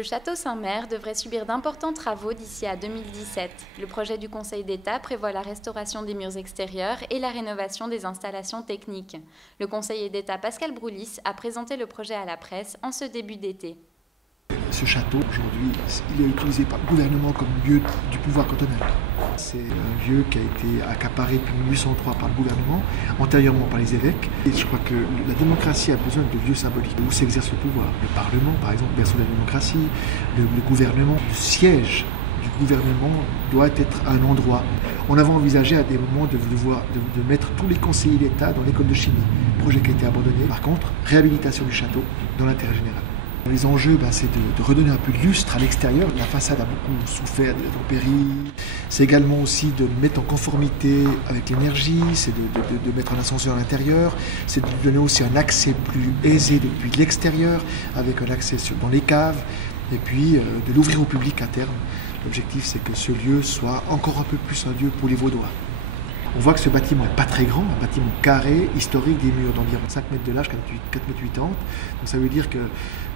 Le château Saint-Mère devrait subir d'importants travaux d'ici à 2017. Le projet du Conseil d'État prévoit la restauration des murs extérieurs et la rénovation des installations techniques. Le conseiller d'État Pascal Broulis a présenté le projet à la presse en ce début d'été. Ce château, aujourd'hui, il est utilisé par le gouvernement comme lieu du pouvoir cantonal. C'est un lieu qui a été accaparé depuis 1803 par le gouvernement, antérieurement par les évêques. Et je crois que la démocratie a besoin de lieux symboliques où s'exerce le pouvoir. Le Parlement, par exemple, berceau de la démocratie, le gouvernement, le siège du gouvernement doit être un endroit. On avait envisagé à des moments de mettre tous les conseillers d'État dans l'école de chimie, projet qui a été abandonné. Par contre, réhabilitation du château dans l'intérêt général. Les enjeux, c'est de redonner un peu de lustre à l'extérieur. La façade a beaucoup souffert des intempéries. C'est également aussi de mettre en conformité avec l'énergie, c'est de mettre un ascenseur à l'intérieur, c'est de donner aussi un accès plus aisé depuis l'extérieur, avec un accès dans les caves, et puis de l'ouvrir au public à terme. L'objectif, c'est que ce lieu soit encore un peu plus un lieu pour les Vaudois. On voit que ce bâtiment n'est pas très grand, un bâtiment carré, historique, des murs d'environ 5 mètres de large, 4 mètres 80. Donc ça veut dire que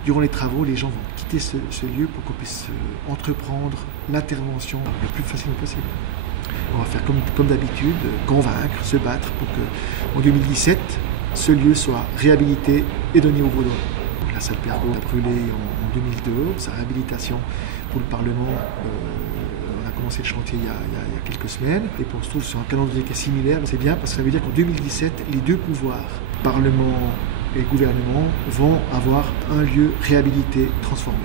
durant les travaux, les gens vont quitter ce lieu pour qu'on puisse entreprendre l'intervention le plus facilement possible. On va faire comme d'habitude, convaincre, se battre pour qu'en 2017, ce lieu soit réhabilité et donné aux Vaudois. La salle Pergaud a brûlé en 2002, sa réhabilitation pour le Parlement. On a commencé le chantier il y a quelques semaines et on se trouve sur un calendrier qui est similaire. C'est bien parce que ça veut dire qu'en 2017, les deux pouvoirs, Parlement et gouvernement, vont avoir un lieu réhabilité, transformé.